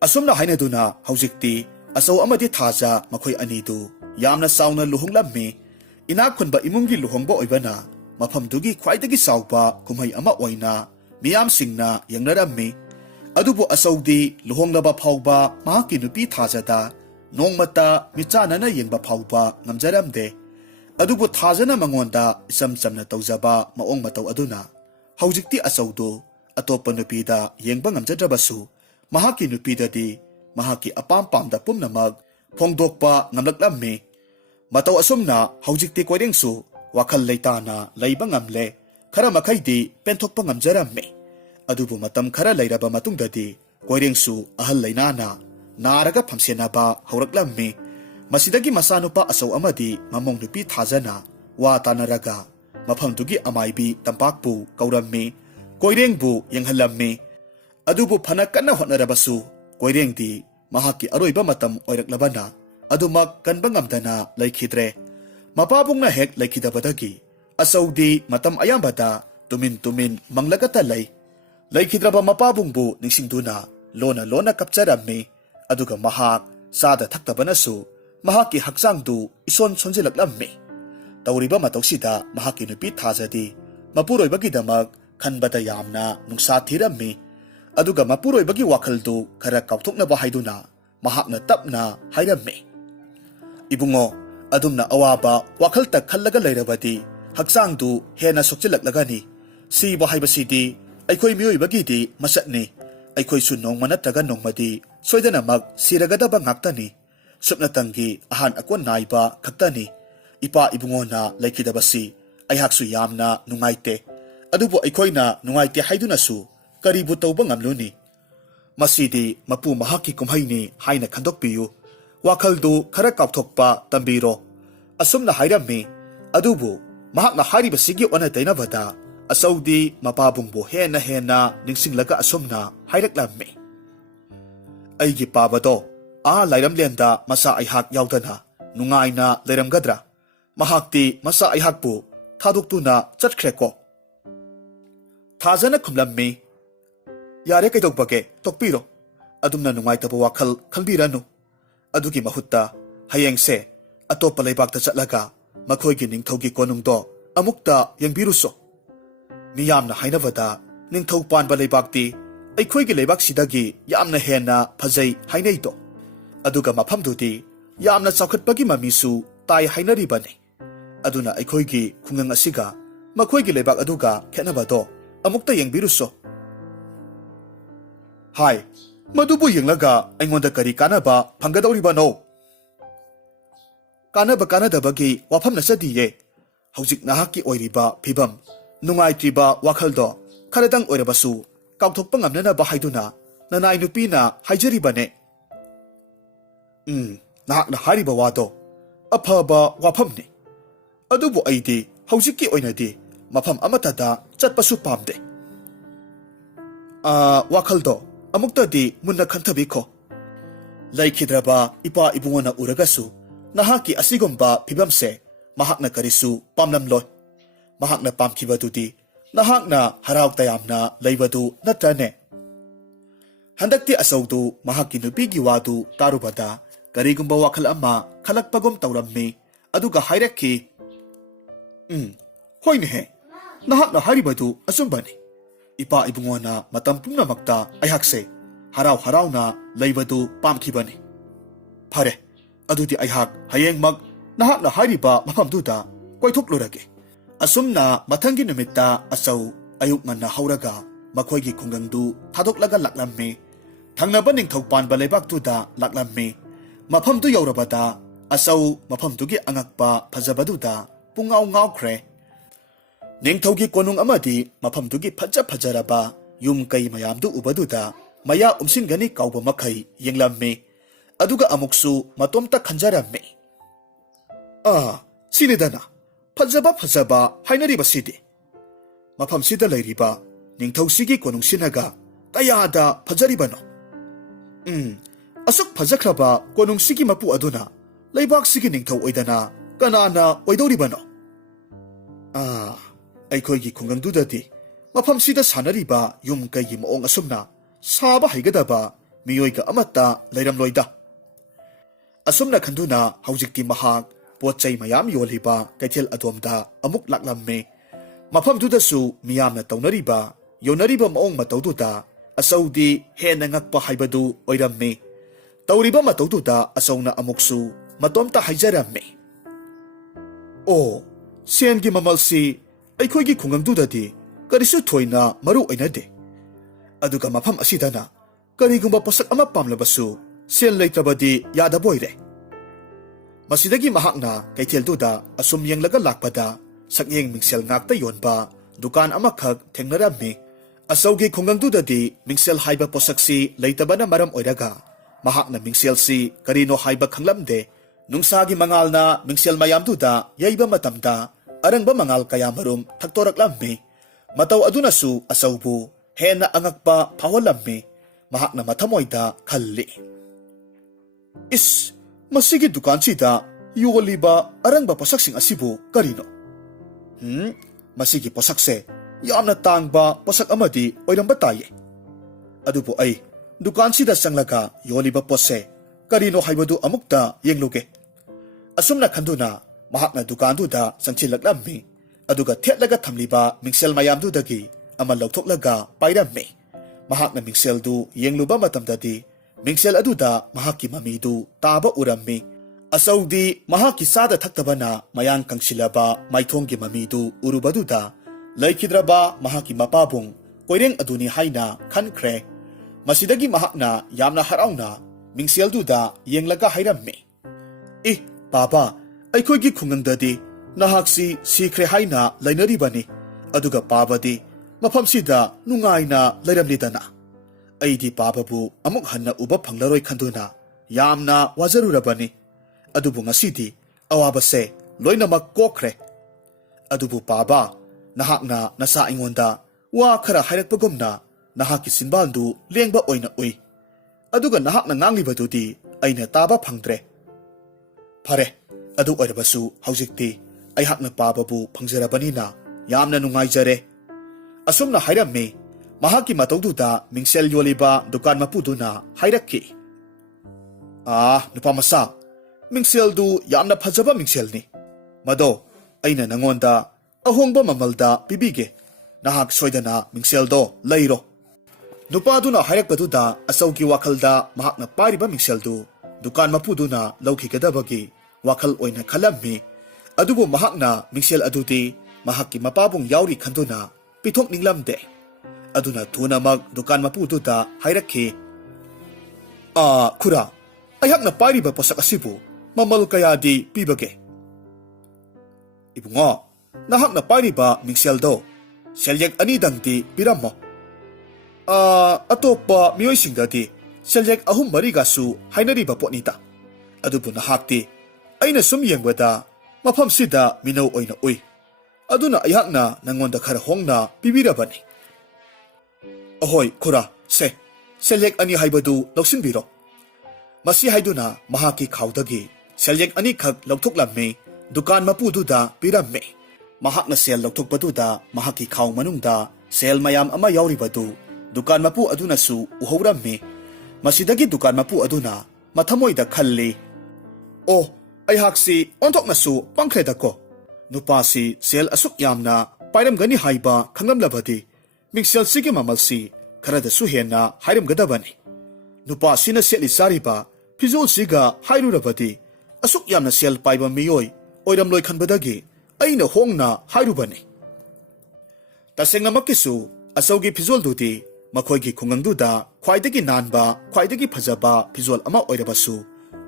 ꯑꯁꯨꯝꯅ ꯍꯥꯏꯅꯗꯨꯅ ꯍꯧꯖꯤꯛꯇꯤ ꯑꯆꯧ ꯑꯃꯗꯤ ꯊꯥꯖ ꯃꯈꯣꯏ ꯑꯅꯤꯗꯨ ꯌꯥꯝꯅ ꯆꯥꯎꯅ ꯂꯨꯍꯣꯡꯂꯝꯃꯤ꯫ ꯏꯅꯥꯛ ꯈꯨꯟꯕ ꯏꯃꯨꯡꯒꯤ ꯂꯨꯍꯣꯡꯕ ꯑꯣꯏꯕꯅ ꯃꯐꯝꯗꯨꯒꯤ ꯈ꯭ꯋꯥꯏꯗꯒꯤ ꯆꯥꯎꯕ ꯀꯨꯝꯍꯩ ꯑꯃ ꯑꯣꯏꯅ ꯃꯤꯌꯥꯝꯁꯤꯡꯅ ꯌꯦꯡꯅꯔꯝꯃꯤ꯫ ꯑꯗꯨꯕꯨ ꯑꯆꯧꯗꯤ ꯂꯨꯍꯣꯡꯂꯕ ꯐꯥꯎꯕ ꯃꯍꯥꯛꯀꯤ ꯅꯨꯄꯤ ꯊꯥꯖꯗ ꯅꯣꯡꯃꯇ ꯃꯤꯠꯆꯥꯅꯅ ꯌꯦꯡꯕ ꯐꯥꯎꯕ ꯉꯝꯖꯔꯝꯗꯦ꯫ ꯑꯗꯨꯕꯨ ꯊꯥꯖꯅ ꯃꯉꯣꯟꯗ ꯏꯆꯝ ꯆꯝꯅ ꯇꯧꯖꯕ ꯃꯑꯣꯡ ꯃꯇꯧ ꯑꯗꯨꯅ ꯍꯧꯖꯤꯛꯇꯤ ꯑꯆꯧꯗꯨ ꯑꯇꯣꯞꯄ ꯅꯨꯄꯤꯗ ꯌꯦꯡꯕ ꯉꯝꯖꯗ꯭ꯔꯕꯁꯨ ꯃꯍꯥꯛꯀꯤ ꯅꯨꯄꯤꯗꯗꯤ ꯃꯍꯥꯛꯀꯤ ꯑꯄꯥꯝ ꯄꯥꯝꯗ ꯄꯨꯝꯅꯃꯛ ꯐꯣꯡꯗꯣꯛꯄ ꯉꯝꯂꯛꯂꯝꯃꯤ꯫ ꯃꯇꯧ ꯑꯁꯨꯝꯅ ꯍꯧꯖꯤꯛꯇꯤ ꯀꯣꯏꯔꯦꯡꯁꯨ ꯋꯥꯈꯜ ꯂꯩꯇꯥꯅ ꯂꯩꯕ ꯉꯝꯂꯦ꯫ ꯈꯔ ꯃꯈꯩꯗꯤ ꯄꯦꯟꯊꯣꯛꯄ ꯉꯝꯖꯔꯝꯃꯤ꯫ ꯑꯗꯨꯕꯨ ꯃꯇꯝ ꯈꯔ ꯂꯩꯔꯕ ꯃꯇꯨꯡꯗꯗꯤ ꯀꯣꯏꯔꯦꯡꯁꯨ ꯑꯍꯜ ꯂꯩꯅꯥꯅ ꯅꯥꯔꯒ ꯐꯝꯁꯦꯟꯅꯕ ꯍꯧꯔꯛꯂꯝꯃꯤ꯫ ꯃꯁꯤꯗꯒꯤ ꯃꯆꯥꯅꯨꯄꯥ ꯑꯆꯧ ꯑꯃꯗꯤ ꯃꯃꯧ ꯅꯨꯄꯤ ꯊꯥꯖꯅ ꯋꯥ ꯇꯥꯅꯔꯒ ꯃꯐꯝꯗꯨꯒꯤ ꯑꯃꯥꯏꯕꯤ ꯇꯝꯄꯥꯛꯄꯨ ꯀꯧꯔꯝꯃꯤ, ꯀꯣꯏꯔꯦꯡꯕꯨ ꯌꯦꯡꯍꯜꯂꯝꯃꯤ꯫ ꯑꯗꯨꯕꯨ ꯐꯅ ꯀꯟꯅ ꯍꯣꯠꯅꯔꯕꯁꯨ ꯀꯣꯏꯔꯦꯡꯗꯤ ꯃꯍꯥꯛꯀꯤ ꯑꯔꯣꯏꯕ ꯃꯇꯝ ꯑꯣꯏꯔꯛꯂꯕꯅ ꯑꯗꯨꯃꯛ ꯀꯟꯕ ꯉꯝꯗꯅ ꯂꯩꯈꯤꯗ꯭ꯔꯦ꯫ ꯃꯄꯥꯕꯨꯡꯅ ꯍꯦꯛ ꯂꯩꯈꯤꯗꯕꯗꯒꯤ ꯑꯆꯧꯗꯤ ꯃꯇꯝ ꯑꯌꯥꯝꯕꯗ ꯇꯨꯃꯤꯟ ꯃꯪꯂꯒꯇ ꯂꯩꯈꯤꯗ꯭ꯔꯕ ꯃꯄꯥꯕꯨꯡꯕꯨ ꯅꯤꯡꯁꯤꯡꯗꯨꯅ ꯂꯣꯟꯅ ꯀꯞꯆꯔꯝꯃꯤ꯫ ꯑꯗꯨꯒ ꯃꯍꯥꯛ ꯆꯥꯗ ꯊꯛꯇꯕꯅꯁꯨ ꯃꯍꯥꯛꯀꯤ ꯍꯛꯆꯥꯡꯗꯨ ꯏꯁꯣꯟ ꯁꯣꯟꯖꯤꯜꯂꯛꯂꯝꯃꯤ꯫ ꯇꯧꯔꯤꯕ ꯃꯇꯧꯁꯤꯗ ꯃꯍꯥꯛꯀꯤ ꯅꯨꯄꯤ ꯊꯥꯖꯗꯤ ꯃꯄꯨꯔꯣꯏꯕꯒꯤꯗꯃꯛ ꯈꯟꯕꯗ ꯌꯥꯝꯅ ꯅꯨꯡꯁꯥ ꯊꯤꯔꯝꯃꯤ꯫ ꯑꯗꯨꯒ ꯃꯄꯨꯔꯣꯏꯕꯒꯤ ꯋꯥꯈꯜꯗꯨ ꯈꯔ ꯀꯥꯎꯊꯣꯛꯅꯕ ꯍꯥꯏꯗꯨꯅ ꯃꯍꯥꯛꯅ ꯇꯞꯅ ꯍꯥꯏꯔꯝꯃꯤ, "ꯏꯕꯨꯡꯉꯣ, ꯑꯗꯨꯝꯅ ꯑꯋꯥꯕ ꯋꯥꯈꯜꯇ ꯈꯜꯂꯒ ꯂꯩꯔꯕꯗꯤ ꯍꯛꯆꯥꯡꯗꯨ ꯍꯦꯟꯅ ꯁꯣꯛꯆꯤꯜꯂꯛꯂꯒꯅꯤ꯫ ꯁꯤꯕ ꯍꯥꯏꯕꯁꯤꯗꯤ ꯑꯩꯈꯣꯏ ꯃꯤꯑꯣꯏꯕꯒꯤꯗꯤ ꯃꯁꯛꯅꯤ꯫ ꯑꯩꯈꯣꯏꯁꯨ ꯅꯣꯡꯃ ꯅꯠꯇ꯭ꯔꯒ ꯅꯣꯡꯃꯗꯤ ꯁꯣꯏꯗꯅꯃꯛ ꯁꯤꯔꯒꯗꯕ ꯉꯥꯛꯇꯅꯤ꯫ ꯁꯨꯞꯅꯇꯪꯒꯤ ꯑꯍꯥꯟ ꯑꯀꯣꯟ ꯅꯥꯏꯕ ꯈꯛꯇꯅꯤ꯫ ꯏꯄꯥ ꯏꯕꯨꯡꯉꯣꯅ ꯂꯩꯈꯤꯗꯕꯁꯤ ꯑꯩꯍꯥꯛꯁꯨ ꯌꯥꯝꯅ ꯅꯨꯡꯉꯥꯏꯇꯦ꯫ ꯑꯗꯨꯕꯨ ꯑꯩꯈꯣꯏꯅ ꯅꯨꯡꯉꯥꯏꯇꯦ ꯍꯥꯏꯗꯨꯅꯁꯨ ꯀꯔꯤꯕꯨ ꯇꯧꯕ ꯉꯝꯂꯨꯅꯤ? ꯃꯁꯤꯗꯤ ꯃꯄꯨ ꯃꯍꯥꯛꯀꯤ ꯀꯨꯝꯍꯩꯅꯤ ꯍꯥꯏꯅ ꯈꯟꯗꯣꯛꯄꯤꯌꯨ꯫ ꯋꯥꯈꯜꯗꯨ ꯈꯔ ꯀꯥꯎꯊꯣꯛꯄ ꯇꯝꯕꯤꯔꯣ." ꯑꯁꯨꯝꯅ ꯍꯥꯏꯔꯝꯃꯤ꯫ ꯑꯗꯨꯕꯨ ꯃꯍꯥꯛꯅ ꯍꯥꯏꯔꯤꯕꯁꯤꯒꯤ ꯑꯣꯟꯅ ꯇꯩꯅꯕꯗ ꯑꯆꯧꯗꯤ ꯃꯄꯥꯕꯨꯡꯕꯨ ꯍꯦꯟꯅ ꯅꯤꯡꯁꯤꯡꯂꯒ ꯑꯁꯨꯝꯅ ꯍꯥꯏꯔꯛꯂꯝꯃꯤ, "ꯑꯩꯒꯤ ꯄꯥꯕꯗꯣ ꯂꯥꯏꯔꯝꯂꯦꯟꯗ ꯃꯆꯥ ꯑꯩꯍꯥꯛ ꯌꯥꯎꯗꯅ ꯅꯨꯡꯉꯥꯏꯅ ꯂꯩꯔꯝꯒꯗ꯭ꯔꯥ? ꯃꯍꯥꯛꯇꯤ ꯃꯆꯥ ꯑꯩꯍꯥꯛꯄꯨ ꯊꯥꯗꯣꯛꯇꯨꯅ ꯆꯠꯈ꯭ꯔꯦꯀꯣ?" ꯊꯥꯖꯅ ꯈꯨꯝꯂꯝꯃꯤ, "ꯌꯥꯔꯦ, ꯀꯩꯗꯧꯕꯒꯦ? ꯇꯣꯛꯄꯤꯔꯣ꯫ ꯑꯗꯨꯝꯅ ꯅꯨꯡꯉꯥꯏꯇꯕ ꯋꯥꯈꯜ ꯈꯟꯕꯤꯔꯅꯨ꯫ ꯑꯗꯨꯒꯤ ꯃꯍꯨꯠꯇ ꯍꯌꯦꯡꯁꯦ ꯑꯇꯣꯞꯄ ꯂꯩꯕꯥꯛꯇ ꯆꯠꯂꯒ ꯃꯈꯣꯏꯒꯤ ꯅꯤꯡꯊꯧꯒꯤ ꯀꯣꯅꯨꯡꯗꯣ ꯑꯃꯨꯛꯇ ꯌꯦꯡꯕꯤꯔꯨꯁꯣ꯫ ꯃꯤꯌꯥꯝꯅ ꯍꯥꯏꯅꯕꯗ ꯅꯤꯡꯊꯧ ꯄꯥꯟꯕ ꯂꯩꯕꯥꯛꯇꯤ ꯑꯩꯈꯣꯏꯒꯤ ꯂꯩꯕꯥꯛꯁꯤꯗꯒꯤ ꯌꯥꯝꯅ ꯍꯦꯟꯅ ꯐꯖꯩ ꯍꯥꯏꯅꯩꯗꯣ꯫ ꯑꯗꯨꯒ ꯃꯐꯝꯗꯨꯗꯤ ꯌꯥꯝꯅ ꯆꯥꯎꯈꯠꯄꯒꯤ ꯃꯃꯤꯁꯨ ꯇꯥꯏ ꯍꯥꯏꯅꯔꯤꯕꯅꯤ꯫ ꯑꯗꯨꯅ ꯑꯩꯈꯣꯏꯒꯤ ꯈꯨꯡꯒꯪ ꯑꯁꯤꯒ ꯃꯈꯣꯏꯒꯤ ꯂꯩꯕꯥꯛ ꯑꯗꯨꯒ ꯈꯦꯠꯅꯕꯗꯣ ꯑꯃꯨꯛꯇ ꯌꯦꯡꯕꯤꯔꯨꯁꯣ." ꯍꯥꯏ, ꯃꯗꯨꯕꯨ ꯌꯦꯡꯂꯒ ꯑꯩꯉꯣꯟꯗ ꯀꯔꯤ ꯀꯥꯟꯅꯕ ꯐꯪꯒꯗꯧꯔꯤꯕꯅꯣ? ꯀꯥꯟꯅꯕ ꯀꯥꯟꯅꯗꯕꯒꯤ ꯋꯥꯐꯝ ꯅꯠꯆꯗꯤꯌꯦ꯫ ꯍꯧꯖꯤꯛ ꯅꯍꯥꯛꯀꯤ ꯑꯣꯏꯔꯤꯕ ꯐꯤꯕꯝ, ꯅꯨꯡꯉꯥꯏꯇ꯭ꯔꯤꯕ ꯋꯥꯈꯜꯗꯣ ꯈꯔꯗꯪ ꯑꯣꯏꯔꯕꯁꯨ ꯀꯥꯎꯊꯣꯛꯄ ꯉꯝꯅꯅꯕ ꯍꯥꯏꯗꯨꯅ ꯅꯅꯥꯏ ꯅꯨꯄꯤꯅ ꯍꯥꯏꯖꯔꯤꯕꯅꯦ꯫ ꯅꯍꯥꯛꯅ ꯍꯥꯏꯔꯤꯕ ꯋꯥꯗꯣ ꯑꯐꯕ ꯋꯥꯐꯝꯅꯤ꯫ ꯑꯗꯨꯕꯨ ꯑꯩꯗꯤ ꯍꯧꯖꯤꯛꯀꯤ ꯑꯣꯏꯅꯗꯤ ꯃꯐꯝ ꯑꯃꯠꯇꯗ ꯆꯠꯄꯁꯨ ꯄꯥꯝꯗꯦ꯫ ꯋꯥꯈꯜꯗꯣ ꯑꯃꯨꯛꯇꯗꯤ ꯃꯨꯟꯅ ꯈꯟꯊꯕꯤꯈꯣ꯫ ꯂꯩꯈꯤꯗ꯭ꯔꯕ ꯏꯄꯥ ꯏꯕꯨꯡꯉꯣꯅ ꯎꯔꯒꯁꯨ ꯅꯍꯥꯛꯀꯤ ꯑꯁꯤꯒꯨꯝꯕ ꯐꯤꯕꯝꯁꯦ ꯃꯍꯥꯛꯅ ꯀꯔꯤꯁꯨ ꯄꯥꯝꯂꯝꯂꯣꯏ꯫ ꯃꯍꯥꯛꯅ ꯄꯥꯝꯈꯤꯕꯗꯨꯗꯤ ꯅꯍꯥꯛꯅ ꯍꯔꯥꯎ ꯇꯌꯥꯝꯅ ꯂꯩꯕꯗꯨ ꯅꯠꯇ꯭ꯔꯅꯦ? ꯍꯟꯗꯛꯇꯤ ꯑꯆꯧꯗꯨ ꯃꯍꯥꯛꯀꯤ ꯅꯨꯄꯤꯒꯤ ꯋꯥꯗꯨ ꯇꯥꯔꯨꯕꯗ ꯀꯔꯤꯒꯨꯝꯕ ꯋꯥꯈꯜ ꯑꯃ ꯈꯜꯂꯛꯄꯒꯨꯝ ꯇꯧꯔꯝꯃꯤ꯫ ꯑꯗꯨꯒ ꯍꯥꯏꯔꯛꯈꯤ, "ꯍꯣꯏꯅꯦꯍꯦ, ꯅꯍꯥꯛꯅ ꯍꯥꯏꯔꯤꯕꯗꯨ ꯑꯆꯨꯝꯕꯅꯤ꯫ ꯏꯄꯥ ꯏꯕꯨꯡꯉꯣꯅ ꯃꯇꯝ ꯄꯨꯝꯅꯃꯛꯇ ꯑꯩꯍꯥꯛꯁꯦ ꯍꯔꯥꯎꯅ ꯂꯩꯕꯗꯨ ꯄꯥꯝꯈꯤꯕꯅꯤ꯫ ꯐꯔꯦ, ꯑꯗꯨꯗꯤ ꯑꯩꯍꯥꯛ ꯍꯌꯦꯡꯃꯛ ꯅꯍꯥꯛꯅ ꯍꯥꯏꯔꯤꯕ ꯃꯐꯝꯗꯨꯗ ꯀꯣꯏꯊꯣꯛꯂꯨꯔꯒꯦ." ꯑꯁꯨꯝꯅ ꯃꯊꯪꯒꯤ ꯅꯨꯃꯤꯠꯇ ꯑꯆꯧ ꯑꯌꯨꯛ ꯉꯟꯅ ꯍꯧꯔꯒ ꯃꯈꯣꯏꯒꯤ ꯈꯨꯡꯒꯪꯗꯨ ꯊꯥꯗꯣꯛꯂꯒ ꯂꯥꯛꯂꯝꯃꯤ꯫ ꯊꯪꯅꯕ ꯅꯤꯡꯊꯧ ꯄꯥꯟꯕ ꯂꯩꯕꯥꯛꯇꯨꯗ ꯂꯥꯛꯂꯝꯃꯤ꯫ ꯃꯐꯝꯗꯨ ꯌꯧꯔꯕꯗ ꯑꯆꯧ ꯃꯐꯝꯗꯨꯒꯤ ꯑꯉꯛꯄ ꯐꯖꯕꯗꯨꯗ ꯄꯨꯡꯉꯥꯎ ꯉꯥꯎꯈ꯭ꯔꯦ꯫ ꯅꯤꯡꯊꯧꯒꯤ ꯀꯣꯅꯨꯡ ꯑꯃꯗꯤ ꯃꯐꯝꯗꯨꯒꯤ ꯐꯖꯔꯕ ꯌꯨꯝ ꯀꯩ ꯃꯌꯥꯝꯗꯨ ꯎꯕꯗꯨꯗ ꯃꯌꯥ ꯎꯝꯁꯤꯟꯒꯅꯤ ꯀꯥꯎꯕ ꯃꯈꯩ ꯌꯦꯡꯂꯝꯃꯤ ꯑꯗꯨꯒ ꯑꯃꯨꯛꯁꯨ ꯃꯇꯣꯝꯇ ꯈꯟꯖꯔꯝꯃꯤ ꯁꯤꯅꯤꯗꯅ ꯐꯖꯕ ꯐꯖꯕ ꯍꯥꯏꯅꯔꯤꯕꯁꯤꯗꯤ ꯃꯐꯝꯁꯤꯗ ꯂꯩꯔꯤꯕ ꯅꯤꯡꯊꯧꯁꯤꯒꯤ ꯀꯣꯅꯨꯡꯁꯤꯅꯒ ꯀꯌꯥꯗ ꯐꯖꯔꯤꯕꯅꯣ ꯑꯁꯨꯛ ꯐꯖꯈ꯭ꯔꯕ ꯀꯣꯅꯨꯡꯁꯤꯒꯤ ꯃꯄꯨ ꯑꯗꯨꯅ ꯂꯩꯕꯥꯛꯁꯤꯒꯤ ꯅꯤꯡꯊꯧ ꯑꯣꯏꯗꯅ ꯀꯅꯥꯅ ꯑꯣꯏꯗꯧꯔꯤꯕꯅꯣ ꯑꯩꯈꯣꯏꯒꯤ ꯈꯨꯡꯒꯪꯗꯨꯗꯗꯤ ꯃꯐꯝꯁꯤꯗ ꯁꯥꯟꯅꯔꯤꯕ ꯌꯨꯝ ꯀꯩꯒꯤ ꯃꯑꯣꯡ ꯑꯁꯨꯝꯅ ꯁꯥꯕ ꯍꯩꯒꯗꯕ ꯃꯤꯑꯣꯏꯒ ꯑꯃꯠꯇ ꯂꯩꯔꯝꯂꯣꯏꯗ ꯑꯁꯨꯝꯅ ꯈꯟꯗꯨꯅ ꯍꯧꯖꯤꯛꯇꯤ ꯃꯍꯥꯛ ꯄꯣꯠ ꯆꯩ ꯃꯌꯥꯝ ꯌꯣꯜꯂꯤꯕ ꯀꯩꯊꯦꯜ ꯑꯗꯣꯝꯗ ꯑꯃꯨꯛ ꯂꯥꯛꯂꯝꯃꯤ ꯃꯐꯝꯗꯨꯗꯁꯨ ꯃꯤꯌꯥꯝꯅ ꯇꯧꯅꯔꯤꯕ ꯌꯣꯟꯅꯔꯤꯕ ꯃꯑꯣꯡ ꯃꯇꯧꯗꯨꯗ ꯑꯆꯧꯗꯤ ꯍꯦꯟꯅ ꯉꯛꯄ ꯍꯥꯏꯕꯗꯨ ꯑꯣꯏꯔꯝꯃꯤ ꯇꯧꯔꯤꯕ ꯃꯇꯧꯗꯨꯗ ꯑꯆꯧꯅ ꯑꯃꯨꯛꯁꯨ ꯃꯇꯣꯝꯇ ꯍꯥꯏꯖꯔꯝꯃꯤ ꯁꯦꯟꯒꯤ ꯃꯃꯜꯁꯤ ꯑꯩꯈꯣꯏꯒꯤ ꯈꯨꯡꯒꯪꯗꯨꯗꯗꯤ ꯀꯔꯤꯁꯨ ꯊꯣꯏꯅ ꯃꯔꯨ ꯑꯣꯏꯅꯗꯦ ꯑꯗꯨꯒ ꯃꯐꯝ ꯑꯁꯤꯗꯅ ꯀꯔꯤꯒꯨꯝꯕ ꯄꯣꯠꯁꯛ ꯑꯃ ꯄꯥꯝꯂꯕꯁꯨ ꯁꯦꯜ ꯂꯩꯇ꯭ꯔꯕꯗꯤ ꯌꯥꯗꯕ ꯑꯣꯏꯔꯦ ꯃꯁꯤꯗꯒꯤ ꯃꯍꯥꯛꯅ ꯀꯩꯊꯦꯜꯗꯨꯗ ꯑꯁꯨꯝ ꯌꯦꯡꯂꯒ ꯂꯥꯛꯄꯗ ꯁꯛꯌꯦꯡ ꯃꯤꯡꯁꯦꯜ ꯉꯥꯛꯇ ꯌꯣꯟꯕ ꯗꯨꯀꯥꯟ ꯑꯃꯈꯛ ꯊꯦꯡꯅꯔꯝꯃꯤ ꯑꯆꯧꯒꯤ ꯈꯨꯡꯒꯪꯗꯨꯗꯗꯤ ꯃꯤꯡꯁꯦꯜ ꯍꯥꯏꯕ ꯄꯣꯠꯁꯛꯁꯤ ꯂꯩꯇꯕꯅ ꯃꯔꯝ ꯑꯣꯏꯔꯒ ꯃꯍꯥꯛꯅ ꯃꯤꯡꯁꯦꯜꯁꯤ ꯀꯔꯤꯅꯣ ꯍꯥꯏꯕ ꯈꯪꯂꯝꯗꯦ ꯅꯨꯡꯁꯥꯒꯤ ꯃꯉꯥꯜꯅ ꯃꯤꯡꯁꯦꯜ ꯃꯌꯥꯝꯗꯨꯗ ꯌꯩꯕ ꯃꯇꯝꯗ ꯑꯔꯪꯕ ꯃꯉꯥꯜ ꯀꯌꯥꯃꯔꯨꯝ ꯊꯛꯇꯣꯔꯛꯂꯝꯃꯤ ꯃꯇꯧ ꯑꯗꯨꯅꯁꯨ ꯑꯆꯧꯕꯨ ꯍꯦꯟꯅ ꯑꯉꯛꯄ ꯐꯥꯎꯍꯜꯂꯝꯃꯤ ꯃꯍꯥꯛꯅ ꯃꯊꯃꯣꯏꯗ ꯈꯜꯂꯤ ꯃꯁꯤꯒꯤ ꯗꯨꯀꯥꯟꯁꯤꯗ ꯌꯣꯜꯂꯤꯕ ꯑꯔꯪꯕ ꯄꯣꯠꯁꯛꯁꯤꯡ ꯑꯁꯤꯕꯨ ꯀꯔꯤꯅꯣ ꯃꯁꯤꯒꯤ ꯄꯣꯠꯁꯛꯁꯦ ꯌꯥꯝꯅ ꯇꯥꯡꯕ ꯄꯣꯠꯁꯛ ꯑꯃꯗꯤ ꯑꯣꯏꯔꯝꯕ ꯇꯥꯏꯌꯦ ꯑꯗꯨꯕꯨ ꯑꯩ ꯗꯨꯀꯥꯟꯁꯤꯗ ꯆꯪꯂꯒ ꯌꯣꯜꯂꯤꯕ ꯄꯣꯠꯁꯦ ꯀꯔꯤꯅꯣ ꯍꯥꯏꯕꯗꯨ ꯑꯃꯨꯛꯇ ꯌꯦꯡꯂꯨꯒꯦ ꯑꯁꯨꯝꯅ ꯈꯟꯗꯨꯅ ꯃꯍꯥꯛꯅ ꯗꯨꯀꯥꯟꯗꯨꯗ ꯆꯪꯁꯤꯜꯂꯛꯂꯝꯃꯤ ꯑꯗꯨꯒ ꯊꯦꯠꯂꯒ ꯊꯝꯂꯤꯕ ꯃꯤꯡꯁꯦꯜ ꯃꯌꯥꯝꯗꯨꯗꯒꯤ ꯑꯃ ꯂꯧꯊꯣꯛꯂꯒ ꯄꯥꯏꯔꯝꯃꯤ ꯃꯍꯥꯛꯅ ꯃꯤꯡꯁꯦꯜꯗꯨ ꯌꯦꯡꯂꯨꯕ ꯃꯇꯝꯗꯗꯤ ꯃꯤꯡꯁꯦꯜ ꯑꯗꯨꯗ ꯃꯍꯥꯛꯀꯤ ꯃꯃꯤꯗꯨ ꯇꯥꯕ ꯎꯔꯝꯃꯤ ꯑꯆꯧꯗꯤ ꯃꯍꯥꯛꯀꯤ ꯆꯥꯗ ꯊꯛꯇꯕꯅ ꯃꯌꯥꯡ ꯀꯪꯁꯤꯜꯂꯕ ꯃꯥꯏꯊꯣꯡꯒꯤ ꯃꯃꯤꯗꯨ ꯎꯔꯨꯕꯗꯨꯗ ꯂꯩꯈꯤꯗ꯭ꯔꯕ ꯃꯍꯥꯛꯀꯤ ꯃꯄꯥꯕꯨꯡ ꯀꯣꯏꯔꯦꯡ ꯑꯗꯨꯅꯤ ꯍꯥꯏꯅ ꯈꯟꯈ꯭ꯔꯦ ꯃꯁꯤꯗꯒꯤ ꯃꯍꯥꯛꯅ ꯌꯥꯝꯅ ꯍꯔꯥꯎꯅ ꯃꯤꯡꯁꯦꯜꯗꯨꯗ ꯌꯦꯡꯂꯒ ꯍꯥꯏꯔꯝꯃꯤ ꯕꯥꯕꯥ ꯑꯩꯈꯣꯏꯒꯤ ꯈꯨꯡꯒꯪꯗꯗꯤ ꯅꯍꯥꯛꯁꯤ ꯁꯤꯈ꯭ꯔꯦ ꯍꯥꯏꯅ ꯂꯩꯅꯔꯤꯕꯅꯤ ꯑꯗꯨꯒ ꯄꯥꯕꯗꯤ ꯃꯐꯝꯁꯤꯗ ꯅꯨꯡꯉꯥꯏꯅ ꯂꯩꯔꯝꯂꯤꯗꯅ ꯑꯩꯗꯤ ꯄꯥꯕꯕꯨ ꯑꯃꯨꯛ ꯍꯟꯅ ꯎꯕ ꯐꯪꯂꯔꯣꯏ ꯈꯟꯗꯨꯅ ꯌꯥꯝꯅ ꯋꯥꯖꯔꯨꯔꯕꯅꯤ ꯑꯗꯨꯕꯨ ꯉꯁꯤꯗꯤ ꯑꯋꯥꯕꯁꯦ ꯂꯣꯏꯅꯃꯛ ꯀꯣꯛꯈ꯭ꯔꯦ ꯑꯗꯨꯕꯨ ꯄꯥꯕ ꯅꯍꯥꯛꯅ ꯅꯆꯥ ꯑꯩꯉꯣꯟꯗ ꯋꯥ ꯈꯔ ꯍꯥꯏꯔꯛꯄꯒꯨꯝꯅ ꯅꯍꯥꯛꯀꯤ ꯆꯤꯟꯕꯥꯜꯗꯨ ꯂꯦꯡꯕ ꯑꯣꯏꯅ ꯎꯏ ꯑꯗꯨꯒ ꯅꯍꯥꯛꯅ ꯉꯥꯡꯂꯤꯕꯗꯨꯗꯤ ꯑꯩꯅ ꯇꯥꯕ ꯐꯪꯗ꯭ꯔꯦ ꯐꯔꯦ ꯑꯗꯨ ꯑꯣꯏꯔꯕꯁꯨ ꯍꯧꯖꯤꯛꯇꯤ ꯑꯩꯍꯥꯛꯅ ꯄꯥꯕꯕꯨ ꯐꯪꯖꯔꯕꯅꯤꯅ ꯌꯥꯝꯅ ꯅꯨꯡꯉꯥꯏꯖꯔꯦ ꯑꯁꯨꯝꯅ ꯍꯥꯏꯔꯝꯃꯤ ꯃꯍꯥꯛꯀꯤ ꯃꯇꯧꯗꯨꯗ ꯃꯤꯡꯁꯦꯜ ꯌꯣꯜꯂꯤꯕ ꯗꯨꯀꯥꯟ ꯃꯄꯨꯗꯨꯅ ꯍꯥꯏꯔꯛꯈꯤ ꯅꯨꯄꯥ ꯃꯆꯥ ꯃꯤꯡꯁꯦꯜꯗꯨ ꯌꯥꯝꯅ ꯐꯖꯕ ꯃꯤꯡꯁꯦꯜꯅꯤ ꯃꯗꯣ ꯑꯩꯅ ꯅꯉꯣꯟꯗ ꯑꯍꯣꯡꯕ ꯃꯃꯜꯗ ꯄꯤꯕꯤꯒꯦ ꯅꯍꯥꯛ ꯁꯣꯏꯗꯅ ꯃꯤꯡꯁꯦꯜꯗꯣ ꯂꯩꯔꯣ ꯅꯨꯄꯥꯗꯨꯅ ꯍꯥꯏꯔꯛꯄꯗꯨꯗ ꯑꯆꯧꯒꯤ ꯋꯥꯈꯜꯗ ꯃꯍꯥꯛꯅ ꯄꯥꯏꯔꯤꯕ ꯃꯤꯡꯁꯦꯜꯗꯨ ꯗꯨꯀꯥꯟ ꯃꯄꯨꯗꯨꯅ ꯂꯧꯈꯤꯒꯗꯕꯒꯤ ꯋꯥꯈꯜ ꯑꯣꯏꯅ ꯈꯜꯂꯝꯃꯤ ꯑꯗꯨꯕꯨ ꯃꯍꯥꯛꯅ ꯃꯤꯡꯁꯦꯜ ꯑꯗꯨꯗꯤ ꯃꯍꯥꯛꯀꯤ ꯃꯄꯥꯕꯨꯡ ꯌꯥꯎꯔꯤ ꯈꯟꯗꯨꯅ ꯄꯤꯊꯣꯛꯅꯤꯡꯂꯝꯗꯦ ꯑꯗꯨꯅ ꯊꯨꯅꯃꯛ ꯗꯨꯀꯥꯟ ꯃꯄꯨꯗꯨꯗ ꯍꯥꯏꯔꯛꯈꯤ ꯈꯨꯔꯥ ꯑꯩꯍꯥꯛꯅ ꯄꯥꯏꯔꯤꯕ ꯄꯣꯠꯁꯛ ꯑꯁꯤꯕꯨ ꯃꯃꯜ ꯀꯌꯥꯗꯤ ꯄꯤꯕꯒꯦ ꯏꯕꯨꯡꯉꯣ ꯅꯍꯥꯛꯅ ꯄꯥꯏꯔꯤꯕ ꯃꯤꯡꯁꯦꯜꯗꯣ ꯁꯦꯜꯌꯦꯛ 2ꯗꯪꯗꯤ ꯄꯤꯔꯝꯃꯣ ꯑꯇꯣꯞꯄ ꯃꯤꯑꯣꯏꯁꯤꯡꯗꯗꯤ ꯁꯦꯜꯌꯦꯛ 3-4ꯒꯁꯨ ꯍꯥꯏꯅꯔꯤꯕ ꯄꯣꯠꯅꯤꯗ ꯑꯗꯨꯕꯨ ꯅꯍꯥꯛꯇꯤ ꯑꯩꯅ ꯁꯨꯝ ꯌꯦꯡꯕꯗ ꯃꯐꯝꯁꯤꯗ ꯃꯤꯅꯧ ꯑꯣꯏꯅ ꯎꯏ ꯑꯗꯨꯅ ꯑꯩꯍꯥꯛꯅ ꯅꯉꯣꯟꯗ ꯈꯔ ꯍꯣꯡꯅ ꯄꯤꯕꯤꯔꯕꯅꯤ ꯑꯍꯣꯏ ꯈꯨꯔꯥ ꯁꯦꯜꯌꯦꯛ 2 ꯍꯥꯏꯕꯗꯨ ꯂꯧꯁꯤꯟꯕꯤꯔꯣ ꯃꯁꯤ ꯍꯥꯏꯗꯨꯅ ꯃꯍꯥꯛꯀꯤ ꯈꯥꯎꯗꯒꯤ ꯁꯦꯜꯌꯦꯛ 2ꯈꯛ ꯂꯧꯊꯣꯛꯂꯝꯃꯤ ꯗꯨꯀꯥꯟ ꯃꯄꯨꯗꯨꯗ ꯄꯤꯔꯝꯃꯤ ꯃꯍꯥꯛꯅ ꯁꯦꯜ ꯂꯧꯊꯣꯛꯄꯗꯨꯗ ꯃꯍꯥꯛꯀꯤ ꯈꯥꯎ ꯃꯅꯨꯡꯗ ꯁꯦꯜ ꯃꯌꯥꯝ ꯑꯃ ꯌꯥꯎꯔꯤꯕꯗꯨ ꯗꯨꯀꯥꯟ ꯃꯄꯨ ꯑꯗꯨꯅꯁꯨ ꯎꯍꯧꯔꯝꯃꯤ ꯃꯁꯤꯗꯒꯤ ꯗꯨꯀꯥꯟ ꯃꯄꯨ ꯑꯗꯨꯅ ꯃꯊꯃꯣꯏꯗ ꯈꯜꯂꯤ ꯑꯩꯍꯥꯛꯁꯤ ꯑꯣꯟꯊꯣꯛꯅꯁꯨ ꯄꯪꯈ꯭ꯔꯦꯗꯀꯣ ꯅꯨꯄꯥꯁꯤ ꯁꯦꯜ ꯑꯁꯨꯛ ꯌꯥꯝꯅ ꯄꯥꯏꯔꯝꯒꯅꯤ ꯍꯥꯏꯕ ꯈꯪꯂꯝꯂꯕꯗꯤ ꯃꯤꯡꯁꯦꯜꯁꯤꯒꯤ ꯃꯃꯜꯁꯤ ꯈꯔꯗꯁꯨ ꯍꯦꯟꯅ ꯍꯥꯏꯔꯝꯒꯗꯕꯅꯤ ꯅꯨꯄꯥꯁꯤꯅ ꯁꯦꯠꯂꯤ ꯆꯥꯔꯤꯕ ꯐꯤꯖꯣꯜꯁꯤꯒ ꯍꯥꯏꯔꯨꯔꯕꯗꯤ ꯑꯁꯨꯛ ꯌꯥꯝꯅ ꯁꯦꯜ ꯄꯥꯏꯕ ꯃꯤꯑꯣꯏ ꯑꯣꯏꯔꯝꯂꯣꯏ ꯈꯟꯕꯗꯒꯤ ꯑꯩꯅ ꯍꯣꯡꯅ ꯍꯥꯏꯔꯨꯕꯅꯤ ꯇꯁꯦꯡꯅꯃꯛꯀꯤꯁꯨ ꯑꯆꯧꯒꯤ ꯐꯤꯖꯣꯜꯗꯨꯗꯤ ꯃꯈꯣꯏꯒꯤ ꯈꯨꯡꯒꯪꯗꯨꯗ ꯈ꯭ꯋꯥꯏꯗꯒꯤ ꯅꯥꯟꯕ ꯈ꯭ꯋꯥꯏꯗꯒꯤ ꯐꯖꯕ ꯐꯤꯖꯣꯜ ꯑꯃ ꯑꯣꯏꯔꯕꯁꯨ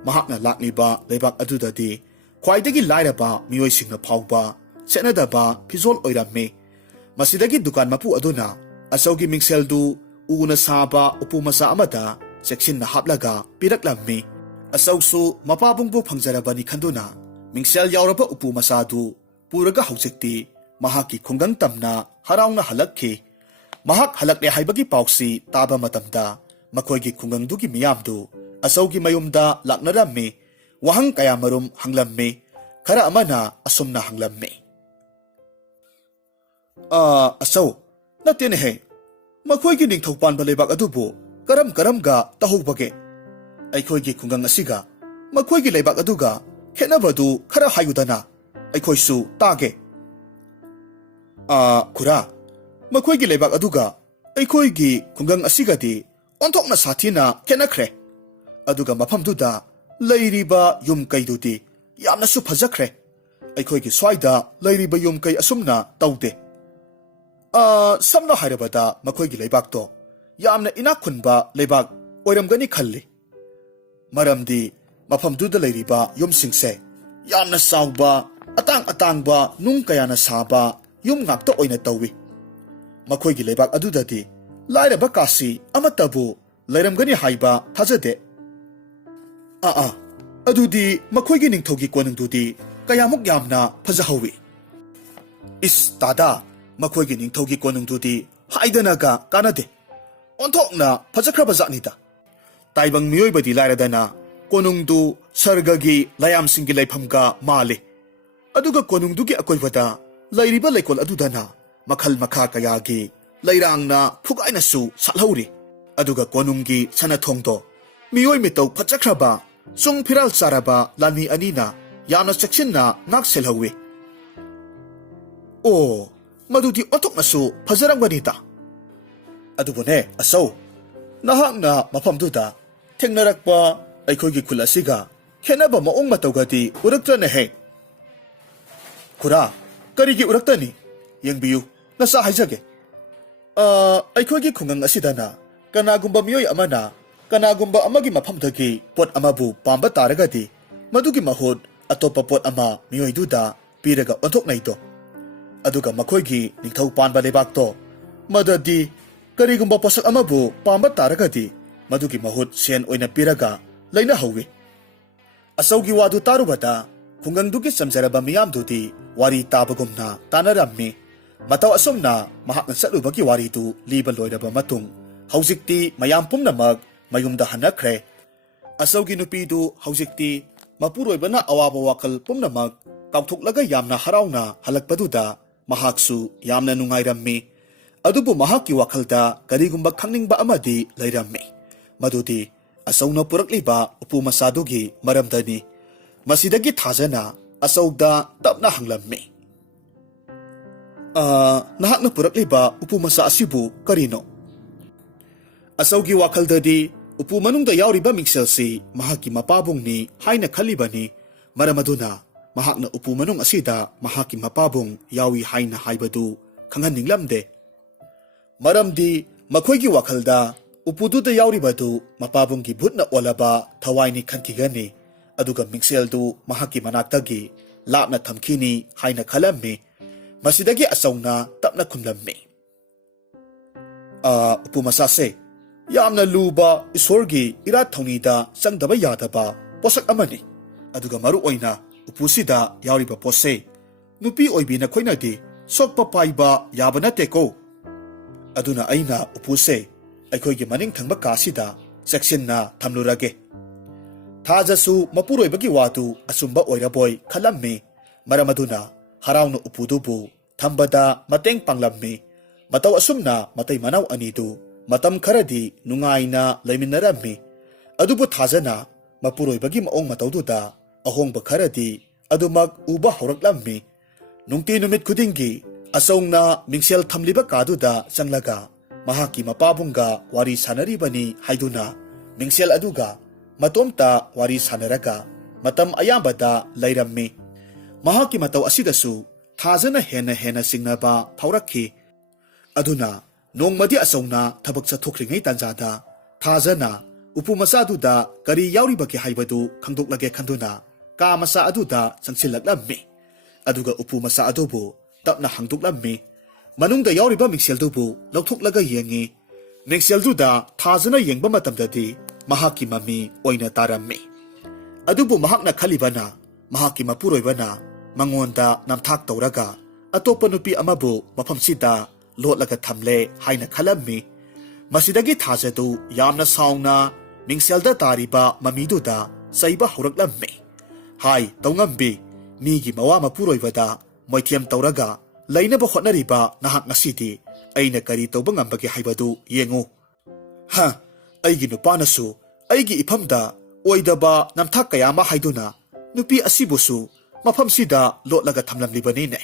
ꯃꯍꯥꯛꯅ ꯂꯥꯛꯂꯤꯕ ꯂꯩꯕꯥꯛ ꯑꯗꯨꯗꯗꯤ ꯈ꯭ꯋꯥꯏꯗꯒꯤ ꯂꯥꯏꯔꯕ ꯃꯤꯑꯣꯏꯁꯤꯡꯅ ꯐꯥꯎꯕ ꯁꯦꯠꯅꯗꯕ ꯐꯤꯖꯣꯜ ꯑꯣꯏꯔꯝꯃꯤ ꯃꯁꯤꯗꯒꯤ ꯗꯨꯀꯥꯟ ꯃꯄꯨ ꯑꯗꯨꯅ Asaugi mingseldu una saba upu masa amada seksin na haplaga piraklammi. Asausu mapabungbu pangjarabani khanduna mingsel yauraba upu masadu puraga haujikti mahaki khungang tamna harauna halakki. Mahak halakne haibagi pauksi taba matamda makoigi khungangdugi miyamdu asaugi mayumda laknarammi wahang kayamarum hanglammi khara amana asumna hanglammi. Asau natene he makoigi ningthaupan balebak adubu karam ga tahubage aikoigi khungang asiga makoigi lebak aduga khenabadu khara hayudana aikoisu tage. Khura makoigi lebak aduga aikoigi khungang asigadi onthokna sathina khenakhre aduga mafamduda leiriba yum kaidudi yamna su phajakre aikoigi swaida leiriba yum kai asumna taude. Samna hairabada makoigi lebak to yamna inakhunba lebak oiramgani khalli maramdi mafamduda leiriba yum singse yamna sauba atangba nung kayana saba yum ngakta oina tawi makoigi lebak adudadi lairaba kasi amatabu leiramgani haiba thajade. Adudi makoigi ningthogi konungdudi kayamuk yamna phajahawi. Dada makoigi ningthogi konungdudi haidanaga kanade onthokna phajakraba zatnida taibang miyoibadi lairadana konungdu sargagi layamsingi laifamga male aduga konungdugi akoibada lairiba leikol adudana makhal makha kayagi lairangna phugaina su salhauri aduga konunggi sanathongdo miyoi mitau phajakraba sung phiral saraba lani anina yamna chaksinna ngak selhawi. Madudi onthokna su phajarangbanita adubone asau nahakna mafamduda thengnarakpa aikoigi khul asiga khenaba maong matawgadi uraktrana he. Khura karigi uraktani yengbiyu nasa haijage. Aikoigi khungang asidana kanagumba miyoi amana kanagumba amagi mafamdagi pot amabu pamba taragadi madugi mahut atopa pot ama miyoiduda piraga onthoknaido aduga makoigi ningthau panba lebakto madadi karigumba posak amabu pamba taragadi madugi mahut sen oina piraga laina hawi. Asaugi wadu tarubada khungangdugi samjaraba miyamdudi wari tabagumna tanarammi mataw asumna mahakna satlubagi waridu liba loiraba matung haujikti mayam pumnamak mayumda hanakre. Asaugi nupidu haujikti mapuroibana awaba wakal pumnamak kauthuklaga yamna harauna halakpaduda mahaksu yamna nungairammi adubu mahaki wakhalda karigumba khangningba amadi leirammi madudi asauna purakliba upu masadugi maramdani masidagi thajana asaugda tapna hanglammi. Nahakna purakliba upu masa asibu karino? Asaugi wakaldadi upu manungda yauriba mingselsi mahaki mapabungni haina khalibani maramaduna mahakna upu manung asida mahaki mapabung yawi haina haibadu khanghaninglamde maramdi makoigi wakhalda upududa yauribadu mapabunggi bhutna olaba thawaini khankigani aduga mingseldu mahaki manaktagi lapna thamkhini haina khalammi masidagi asauna tapna khumlammi. Upu masase yamna luba isorgi irat thaunida sangdaba yadaba posak amani aduga maru oina upusida yauriba pose nupi oibina khoinadi sokpa paiba yaba nateko aduna aina upuse aikoigi maning thangba kasida sectionna thamlurage thajasu mapuroibagi watu asumba oiraboi khalammi maramaduna harauna upudubu thambada mateng panglammi mataw asumna matai manaw anidu matam kharadi nungaina laiminnarammi adubu thajana mapuroibagi maong matawduda ahongba kharadi adumak uba hauraklammi nungti numit khudingi asongna mingsel thamliba kaduda changlaga mahaki mapabungga wari sanaribani haiduna mingsel aduga matomta wari sanaraga matam ayambada lairammi mahaki mataw asidasu thajana hena singnaba phaurakhi aduna nongmadi asongna thabak chathokringai tanjada thajana upu masaduda kari yauribaki haibadu khangdoklage khanduna ka masa aduda changsilaklammi aduga upu masa adubu tapna hangduklammi manungda yauriba mingseldubu lauthoklaga yengi mingselduda thajana yengba matamdadi mahaki mami oina tarammi adubu mahakna khalibana mahaki mapuroibana mangonda namthak tawraga atopa nupi amabu mafamsida lotlaga thamle haina khalammi masidagi thajadu yamna sauna mingselda tariba mamiduda saiba horaklammi hai tawngambi migi mawa mapuroibada moithiam tawraga lainaba hotnariba nahak ngasidi aina kari tawba ngambagi haibadu yengu ha aigi nupanasu aigi iphamda oidaba namthak kayama haiduna nupi asibusu mafamsida lotlaga thamlamlibani ne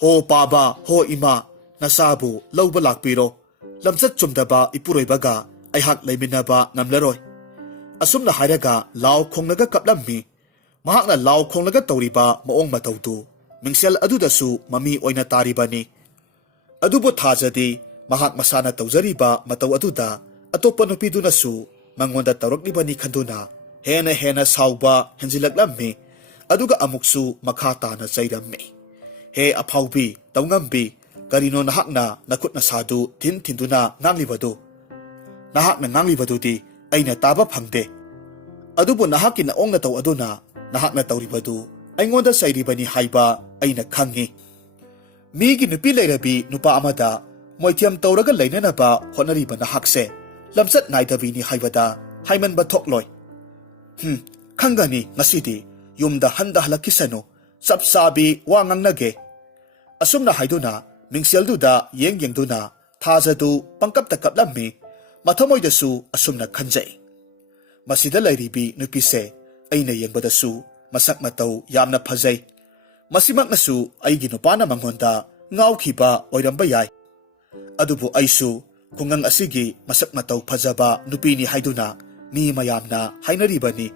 ho paba ho ima nasabu lauba lakpiro lamchat chumdaba ipuroibaga aihak leiminaba ngamlaroi asumna hairaga law khongnaga kaplammi mahakna law khongnaga tawriba maong matawdu mingsel adudasu mami oina taribani adubo thajadi mahak masana tawjariba mataw aduda atopa nupidunasu mangonda tawraklibani khanduna hena sauba henjilaklammi aduga amuksu makha tana chairammi he aphaubi tawngambi karino nahakna nakutna sadu thinduna nganglibadu nahakna nganglibadudi aina taba phangde adubu nahaki na ongna taw aduna nahakna tawribadu aingonda sairibani haiba aina khangi migi nupi leirabi nupa amada moithiam tawraga leinanaba honariba nahakse lamsat naidabini haibada haimanba thokloi khangani ngasidi yumda handa halakisano sapsabi wa ngangnage asumna haiduna mingselduda yengduna thajadu pangkapta kaplammi mathamoidasu asumna khanjai masida lairibi nupise aina yengbadasu masak matau yamna phajai masimaknasu aigi nupana mangonda ngawkhiba oiramba yai adubu aisu kungang asigi masak matau phajaba nupini haiduna mi mayamna hainaribani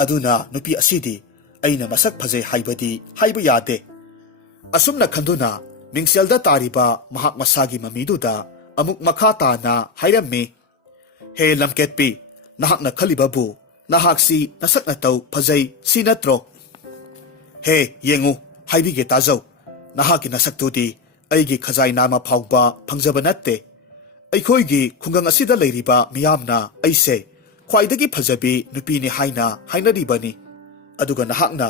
aduna nupi asidi aina masak phajai haibadi haiba yade asumna khanduna mingselda tariba mahak masagi mamiduda amuk makha tana hairammi he lamketpi nahakna khalibabu nahaksi nasakna tau phajai sinatro he yengu haibige tajau nahaki nasaktudi aigi khajai nama phauba phangjaba natte aikhoigi khungang asida leiriba miyamna aise khwaidagi phajabi nupini haina hainaribani aduga nahakna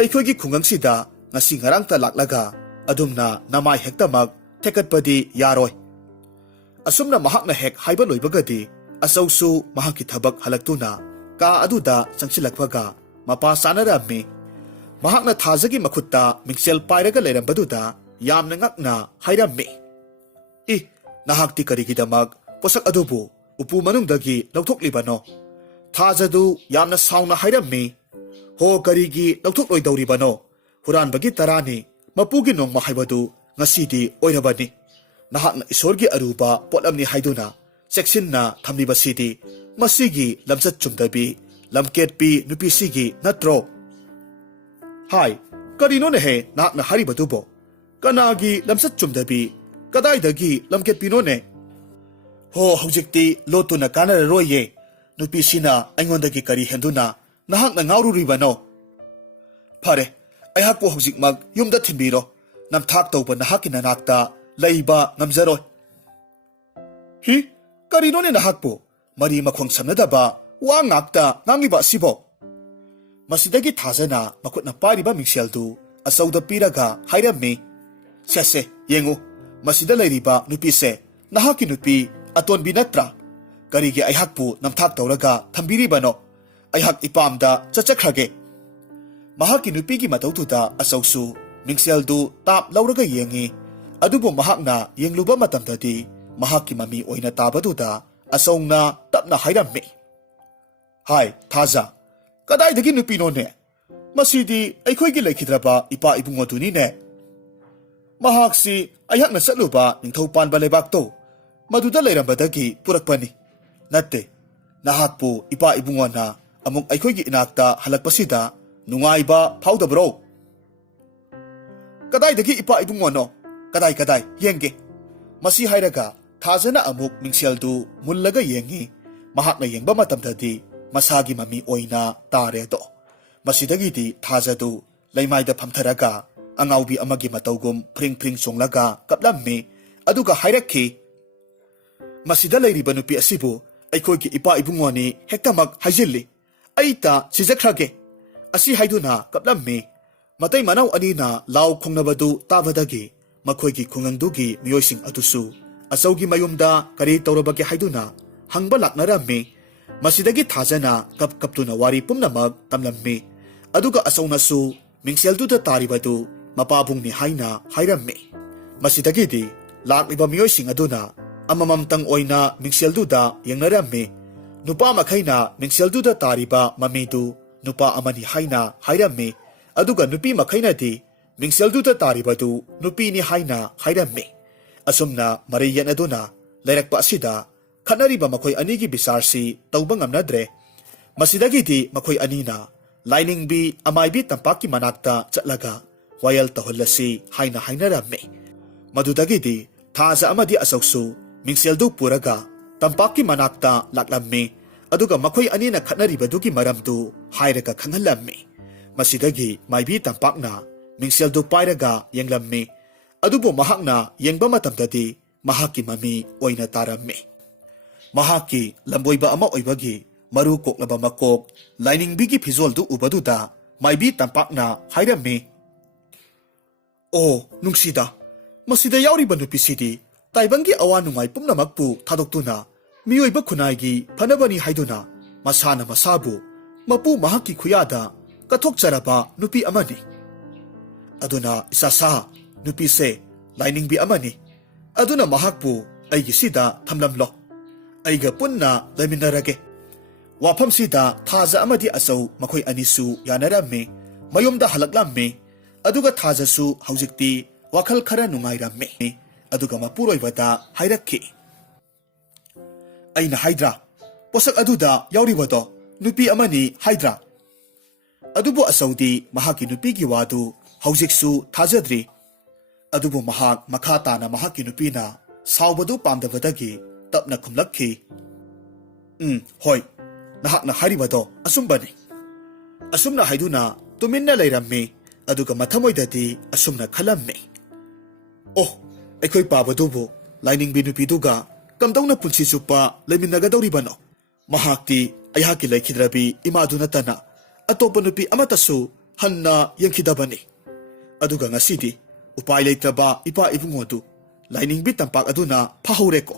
aikhoigi khungang sida ngasi ngarangta laklaga adumna namai hektamak thekatpadi yaroi asumna mahakna hek haiba loibagadi asausu mahaki thabak halaktuna ka aduda changsilakwaga mapa sanarammi mahakna thajagi makhutta mingsel pairaga leirambaduda yamna ngakna hairammi I nahakti karigidamak posak adubu upu manungdagi lauthoklibanno thajadu yamna sauna hairammi ho karigi lauthokloidawribano huranbagi tarani mapugi nongma haibadu ngasidi oirabani nahakna isorgi aruba potlamni haiduna seksinna thamlibasidi masigi lamchat chumdabi lamketpi nupisigi natro hai karino ne he nahakna haribadubo kanagi lamchat chumdabi kadaidagi lamketpino ne ho hojikti lotuna kanararoye nupisina aingondagi kari henduna nahakna ngaururibano phare aihakpo hojikmak yumda thinbiro namthak tawba nahaki nanakta leiba ngamjaroi hi karino ne nahakpo mari makhong samnadaba wa ngakta ngangliba sibo masidagi thajana makutna pariba mingseldu asauda piraga hairammi sese yengu masida leiriba nupise nahaki nupi atonbi natra karigi aihakpu namthak tawraga thambiribano aihak ipamda chachakhrage mahaki nupigi matawtuda asausu mingseldu tap lauraga yengi adubu mahakna yengluba matamdadi mahaki mami oina tabaduda asongna tapna hairammi hai thaja kadaidagi nupino ne masidi aikhoigi lekhidraba ipa ibungoduni ne mahaksi ayakna satluba ningthau panba lebakto maduda leirambadagi purakpani natte nahakpu ipa ibungona amuk aikhoigi inakta halakpasida nungaiba phaudabro kadaidagi ipa ibungono kadai yenge masi hairaga thajana amuk mingseldu mullaga yengi mahakna yengba matamdadi masagi mami oina tare do masidagi di thajadu leimaida phamtharaga ꯑꯉꯥꯎꯕꯤ ꯑꯃꯒꯤ ꯃꯇꯧꯒꯨꯝ ꯐ꯭ꯔꯤꯡ ꯐ꯭ꯔꯤꯡ ꯆꯣꯡꯂꯒ ꯀꯞꯂꯝꯃꯤ ꯑꯗꯨꯒ ꯍꯥꯏꯔꯛꯈꯤ, ꯃꯁꯤꯗ ꯂꯩꯔꯤꯕ ꯅꯨꯄꯤ ꯑꯁꯤꯕꯨ ꯑꯩꯈꯣꯏꯒꯤ ꯏꯄꯥ ꯏꯕꯨꯡꯉꯣꯅꯤ ꯍꯦꯛꯇꯃꯛ ꯍꯥꯏꯖꯤꯜꯂꯤ, ꯑꯩꯇ ꯁꯤꯖꯈ꯭ꯔꯒꯦ ꯑꯁꯤ ꯍꯥꯏꯗꯨꯅ ꯀꯞꯂꯝꯃꯤ꯫ ꯃꯇꯩ ꯃꯅꯥꯎ ꯑꯅꯤꯅ ꯂꯥꯎ ꯈꯣꯡꯅꯕꯗꯨ ꯇꯥꯕꯗꯒꯤ ꯃꯈꯣꯏꯒꯤ ꯈꯨꯡꯒꯪꯗꯨꯒꯤ ꯃꯤꯑꯣꯏꯁꯤꯡ ꯑꯗꯨꯁꯨ ꯑꯆꯧꯒꯤ ꯃꯌꯨꯝꯗ ꯀꯔꯤ ꯇꯧꯔꯕꯒꯦ ꯍꯥꯏꯗꯨꯅ ꯍꯪꯕ ꯂꯥꯛꯅꯔꯝꯃꯤ꯫ ꯃꯁꯤꯗꯒꯤ ꯊꯥꯖꯅ ꯀꯞꯇꯨꯅ ꯋꯥꯔꯤ ꯄꯨꯝꯅꯃꯛ ꯇꯝꯂꯝꯃꯤ ꯑꯗꯨꯒ ꯑꯆꯧꯅꯁꯨ ꯃꯤꯡꯁꯦꯜꯗꯨꯗ ꯇꯥꯔꯤꯕꯗꯨ ꯃꯄꯥꯕꯨꯡꯅꯤ ꯍꯥꯏꯅ ꯍꯥꯏꯔꯝꯃꯤ꯫ ꯃꯁꯤꯗꯒꯤꯗꯤ ꯂꯥꯛꯂꯤꯕ ꯃꯤꯑꯣꯏꯁꯤꯡ ꯑꯗꯨꯅ ꯑꯃꯃꯝꯇꯪ ꯑꯣꯏꯅ ꯃꯤꯡꯁꯦꯜꯗꯨꯗ ꯌꯦꯡꯅꯔꯝꯃꯤ꯫ ꯅꯨꯄꯥ ꯃꯈꯩꯅ ꯃꯤꯡꯁꯦꯜꯗꯨꯗ ꯇꯥꯔꯤꯕ ꯃꯃꯤꯗꯨ ꯅꯨꯄꯥ ꯑꯃꯅꯤ ꯍꯥꯏꯅ ꯍꯥꯏꯔꯝꯃꯤ ꯑꯗꯨꯒ ꯅꯨꯄꯤ ꯃꯈꯩꯅꯗꯤ ꯃꯤꯡꯁꯦꯜꯗꯨꯗ ꯇꯥꯔꯤꯕꯗꯨ ꯅꯨꯄꯤꯅꯤ ꯍꯥꯏꯅ ꯍꯥꯏꯔꯝꯃꯤ꯫ ꯑꯁꯨꯝꯅ ꯃꯔꯩ ꯌꯦꯠꯅꯗꯨꯅ ꯂꯩꯔꯛꯄ ꯑꯁꯤꯗ ꯈꯠꯅꯔꯤꯕ ꯃꯈꯣꯏ ꯑꯅꯤꯒꯤ ꯕꯤꯆꯥꯔꯁꯤ ꯇꯧꯕ ꯉꯝꯅꯗ꯭ꯔꯦ꯫ ꯃꯁꯤꯗꯒꯤꯗꯤ ꯃꯈꯣꯏ ꯑꯅꯤꯅ ꯂꯥꯏꯅꯤꯡꯕꯤ ꯑꯃꯥꯏꯕꯤ ꯇꯝꯄꯥꯛꯀꯤ ꯃꯅꯥꯛꯇ ꯆꯠꯂꯒ ꯋꯥꯌꯦꯜ ꯇꯧꯍꯜꯂꯁꯤ ꯍꯥꯏꯅ ꯍꯥꯏꯅꯔꯝꯃꯤ꯫ ꯃꯗꯨꯗꯒꯤꯗꯤ ꯊꯥꯖ ꯑꯃꯗꯤ ꯑꯆꯧꯁꯨ ꯃꯤꯡꯁꯦꯜꯗꯨ ꯄꯨꯔꯒ ꯇꯝꯄꯥꯛꯀꯤ ꯃꯅꯥꯛꯇ ꯂꯥꯛꯂꯝꯃꯤ ꯑꯗꯨꯒ ꯃꯈꯣꯏ ꯑꯅꯤꯅ ꯈꯠꯅꯔꯤꯕꯗꯨꯒꯤ ꯃꯔꯝꯗꯨ ꯍꯥꯏꯔꯒ ꯈꯪꯍꯜꯂꯝꯃꯤ꯫ ꯃꯁꯤꯗꯒꯤ ꯃꯥꯏꯕꯤ ꯇꯝꯄꯥꯛꯅ ꯃꯤꯡꯁꯦꯜꯗꯨ ꯄꯥꯏꯔꯒ ꯌꯦꯡꯂꯝꯃꯤ ꯑꯗꯨꯕꯨ ꯃꯍꯥꯛꯅ ꯌꯦꯡꯕ ꯃꯇꯝꯗꯗꯤ ꯃꯍꯥꯛꯀꯤ ꯃꯃꯤ ꯑꯣꯏꯅ ꯇꯥꯔꯝꯃꯤ꯫ ꯃꯍꯥꯛꯀꯤ ꯂꯝꯕꯣꯏꯕ ꯑꯃ ꯑꯣꯏꯕꯒꯤ ꯃꯔꯨ ꯀꯣꯛꯂꯕ ꯃꯀꯣꯛ ꯂꯥꯏꯅꯤꯡꯕꯤꯒꯤ ꯐꯤꯖꯣꯜꯗꯨ ꯎꯕꯗꯨꯗ ꯃꯥꯏꯕꯤ ꯇꯝꯄꯥꯛꯅ ꯍꯥꯏꯔꯝꯃꯤ, ꯑꯣ ꯅꯨꯡꯁꯤꯗ, ꯃꯁꯤꯗ ꯌꯥꯎꯔꯤꯕ ꯅꯨꯄꯤꯁꯤꯗꯤ ꯇꯥꯏꯕꯪꯒꯤ ꯑꯋꯥ ꯅꯨꯡꯉꯥꯏ ꯄꯨꯝꯅꯃꯛꯄꯨ ꯊꯥꯗꯣꯛꯇꯨꯅ ꯃꯤꯑꯣꯏꯕ ꯈꯨꯟꯅꯥꯏꯒꯤ ꯐꯅꯕꯅꯤ ꯍꯥꯏꯗꯨꯅ ꯃꯁꯥꯅ ꯃꯁꯥꯕꯨ ꯃꯄꯨ ꯃꯍꯥꯛꯀꯤ ꯈꯨꯌꯥꯗ ꯀꯠꯊꯣꯛꯆꯔꯕ ꯅꯨꯄꯤ ꯑꯃꯅꯤ꯫ ꯑꯗꯨꯅ ꯏꯆꯥꯁꯥ, ꯅꯨꯄꯤꯁꯦ ꯂꯥꯏꯅꯤꯡꯕꯤ ꯑꯃꯅꯤ, ꯑꯗꯨꯅ ꯃꯍꯥꯛꯄꯨ ꯑꯩꯒꯤꯁꯤꯗ ꯊꯝꯂꯝꯂꯣ, ꯑꯩꯒ ꯄꯨꯟꯅ ꯂꯩꯃꯤꯟꯅꯔꯒꯦ꯫ ꯋꯥꯐꯝꯁꯤꯗ ꯊꯥꯖ ꯑꯃꯗꯤ ꯑꯆꯧ ꯃꯈꯣꯏ ꯑꯅꯤꯁꯨ ꯌꯥꯅꯔꯝꯃꯤ, ꯃꯌꯨꯝꯗ ꯍꯜꯂꯛꯂꯝꯃꯤ ꯑꯗꯨꯒ ꯊꯥꯖꯁꯨ ꯍꯧꯖꯤꯛꯇꯤ ꯋꯥꯈꯜ ꯈꯔ ꯅꯨꯡꯉꯥꯏꯔꯝꯃꯤ ꯑꯗꯨꯒ ꯃꯄꯨꯔꯣꯏꯕꯗ ꯍꯥꯏꯔꯛꯈꯤ, ꯑꯩꯅ ꯍꯥꯏꯗ꯭ꯔꯥ ꯄꯣꯁꯛ ꯑꯗꯨꯗ ꯌꯥꯎꯔꯤꯕꯗꯣ ꯅꯨꯄꯤ ꯑꯃꯅꯤ ꯍꯥꯏꯗ꯭ꯔꯥ? ꯑꯗꯨꯕꯨ ꯑꯆꯧꯗꯤ ꯃꯍꯥꯛꯀꯤ ꯅꯨꯄꯤꯒꯤ ꯋꯥꯗꯨ ꯍꯧꯖꯤꯛꯁꯨ ꯊꯥꯖꯗ꯭ꯔꯤ꯫ ꯑꯗꯨꯕꯨ ꯃꯍꯥꯛ ꯃꯈꯥ ꯇꯥꯅ ꯃꯍꯥꯛꯀꯤ ꯅꯨꯄꯤꯅ ꯁꯥꯎꯕꯗꯨ ꯄꯥꯝꯗꯕꯗꯒꯤ ꯇꯞꯅ ꯈꯨꯝꯂꯛꯈꯤ, ꯍꯣꯏ, ꯅꯍꯥꯛꯅ ꯍꯥꯏꯔꯤꯕꯗꯣ ꯑꯆꯨꯝꯕꯅꯤ꯫ ꯑꯁꯨꯝꯅ ꯍꯥꯏꯗꯨꯅ ꯇꯨꯃꯤꯟꯅ ꯂꯩꯔꯝꯃꯤ ꯑꯗꯨꯒ ꯃꯊꯃꯣꯏꯗꯗꯤ ꯑꯁꯨꯝꯅ ꯈꯜꯂꯝꯃꯤ, ꯑꯣ, ꯑꯩꯈꯣꯏ ꯄꯥꯕꯗꯨꯕꯨ ꯂꯥꯏꯅꯤꯡꯕꯤ ꯅꯨꯄꯤꯗꯨꯒ ꯀꯝꯗꯧꯅ ꯄꯨꯟꯁꯤ ꯆꯨꯞꯄ ꯂꯩꯃꯤꯟꯅꯒꯗꯧꯔꯤꯕꯅꯣ? ꯃꯍꯥꯛꯇꯤ ꯑꯩꯍꯥꯛꯀꯤ ꯂꯩꯈꯤꯗ꯭ꯔꯕꯤ ꯏꯃꯥꯗꯨ ꯅꯠꯇꯅ ꯑꯇꯣꯞꯄ ꯅꯨꯄꯤ ꯑꯃꯠꯇꯁꯨ ꯍꯟꯅ ꯌꯦꯡꯈꯤꯗꯕꯅꯤ꯫ ꯑꯗꯨꯒ ꯉꯁꯤꯗꯤ ꯎꯄꯥꯏ ꯂꯩꯇ꯭ꯔꯕ ꯏꯄꯥ ꯏꯕꯨꯡꯉꯣꯗꯨ ꯂꯥꯏꯅꯤꯡꯕꯤ ꯇꯝꯄꯥꯛ ꯑꯗꯨꯅ ꯐꯥꯍꯧꯔꯦꯀꯣ꯫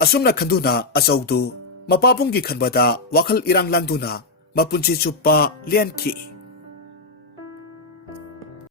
ꯑꯁꯨꯝꯅ ꯈꯟꯗꯨꯅ ꯑꯆꯧꯗꯨ ꯃꯄꯥꯕꯨꯡꯒꯤ ꯈꯟꯕꯗ ꯋꯥꯈꯜ ꯏꯔꯥꯡ ꯂꯥꯡꯗꯨꯅ ꯃꯄꯨꯟꯁꯤ ꯆꯨꯞꯄ ꯂꯦꯟꯈꯤ꯫